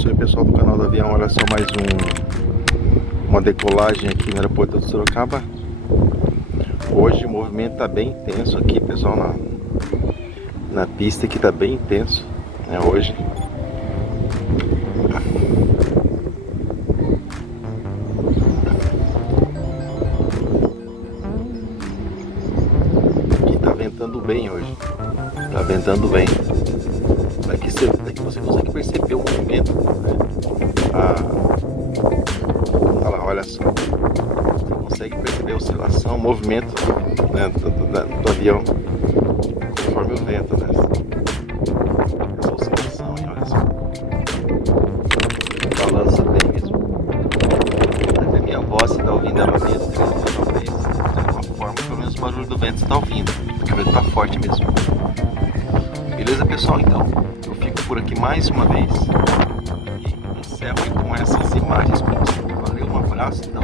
abençoe, pessoal do canal do avião. Olha só mais uma decolagem aqui no aeroporto de Sorocaba. Hoje o movimento tá bem intenso aqui, pessoal, na pista, que tá bem intenso, né, hoje. Aqui tá ventando bem hoje, tá ventando bem. Daqui você consegue perceber o movimento, né? Olha lá, olha só. Você consegue perceber a oscilação, o movimento, né, do avião conforme o vento, né? Essa oscilação aí, olha só. Balança bem mesmo. Até minha voz, você tá ouvindo ela mesmo, talvez de alguma forma, pelo menos o barulho do vento você tá ouvindo, porque o vento tá forte mesmo. Beleza, pessoal? Então eu fico por aqui mais uma vez e encerro com essas imagens para vocês. Valeu, um abraço então.